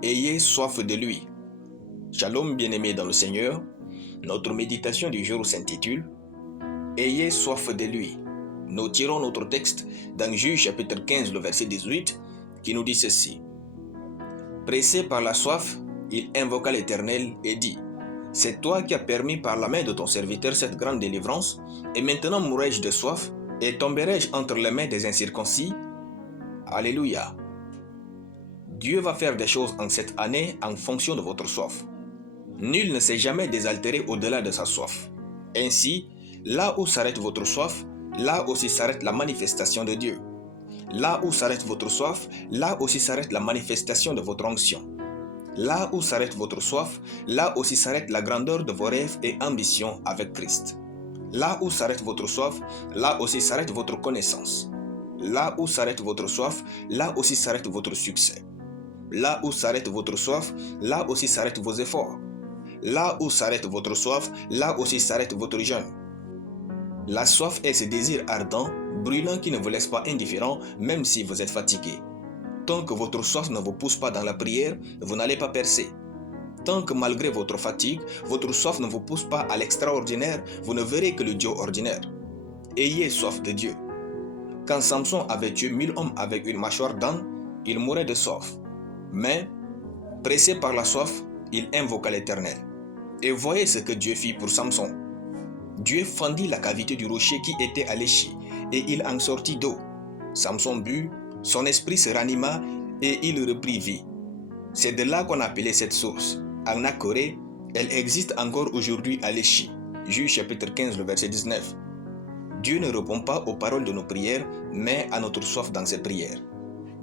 Ayez soif de lui. Shalom bien-aimés dans le Seigneur. Notre méditation du jour s'intitule Ayez soif de lui. Nous tirons notre texte dans Juge chapitre 15, le verset 18, qui nous dit ceci. Pressé par la soif, il invoqua l'Éternel et dit, c'est toi qui as permis par la main de ton serviteur cette grande délivrance, et maintenant mourrai-je de soif, et tomberai-je entre les mains des incirconcis? Alléluia. Dieu va faire des choses en cette année en fonction de votre soif. Nul ne s'est jamais désaltéré au-delà de sa soif. Ainsi, là où s'arrête votre soif, là aussi s'arrête la manifestation de Dieu. Là où s'arrête votre soif, là aussi s'arrête la manifestation de votre onction. Là où s'arrête votre soif, là aussi s'arrête la grandeur de vos rêves et ambitions avec Christ. Là où s'arrête votre soif, là aussi s'arrête votre connaissance. Là où s'arrête votre soif, là aussi s'arrête votre succès. Là où s'arrête votre soif, là aussi s'arrêtent vos efforts. Là où s'arrête votre soif, là aussi s'arrête votre jeûne. La soif est ce désir ardent, brûlant qui ne vous laisse pas indifférent même si vous êtes fatigué. Tant que votre soif ne vous pousse pas dans la prière, vous n'allez pas percer. Tant que malgré votre fatigue, votre soif ne vous pousse pas à l'extraordinaire, vous ne verrez que le Dieu ordinaire. Ayez soif de Dieu. Quand Samson avait tué 1000 hommes avec une mâchoire d'âne, il mourait de soif. Mais, pressé par la soif, il invoqua l'Éternel. Et voyez ce que Dieu fit pour Samson. Dieu fendit la cavité du rocher qui était alléché, et il en sortit d'eau. Samson but, son esprit se ranima, et il reprit vie. C'est de là qu'on appelait cette source. En Akoré, elle existe encore aujourd'hui à Léchi. Juge chapitre 15, le verset 19. Dieu ne répond pas aux paroles de nos prières, mais à notre soif dans ses prières.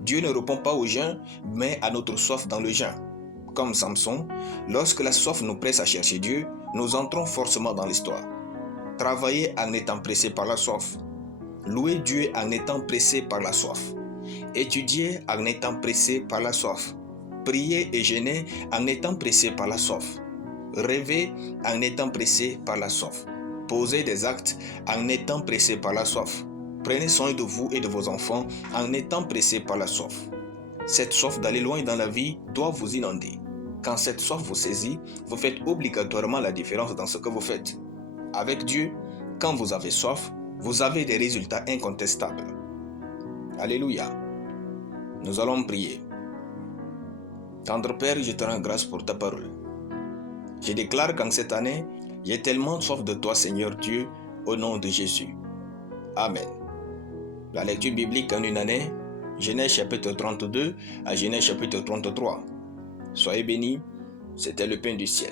Dieu ne répond pas au jeûne, mais à notre soif dans le jeûne. Comme Samson, lorsque la soif nous presse à chercher Dieu, nous entrons forcément dans l'histoire. Travaillez en étant pressé par la soif. Louez Dieu en étant pressé par la soif. Étudiez en étant pressé par la soif. Priez et jeûnez en étant pressé par la soif. Rêvez en étant pressé par la soif. Posez des actes en étant pressé par la soif. Prenez soin de vous et de vos enfants en étant pressé par la soif. Cette soif d'aller loin dans la vie doit vous inonder. Quand cette soif vous saisit, vous faites obligatoirement la différence dans ce que vous faites. Avec Dieu, quand vous avez soif, vous avez des résultats incontestables. Alléluia. Nous allons prier. Tendre Père, je te rends grâce pour ta parole. Je déclare qu'en cette année, j'ai tellement soif de toi, Seigneur Dieu, au nom de Jésus. Amen. La lecture biblique en une année, Genèse chapitre 32 à Genèse chapitre 33. Soyez bénis, c'était le pain du ciel.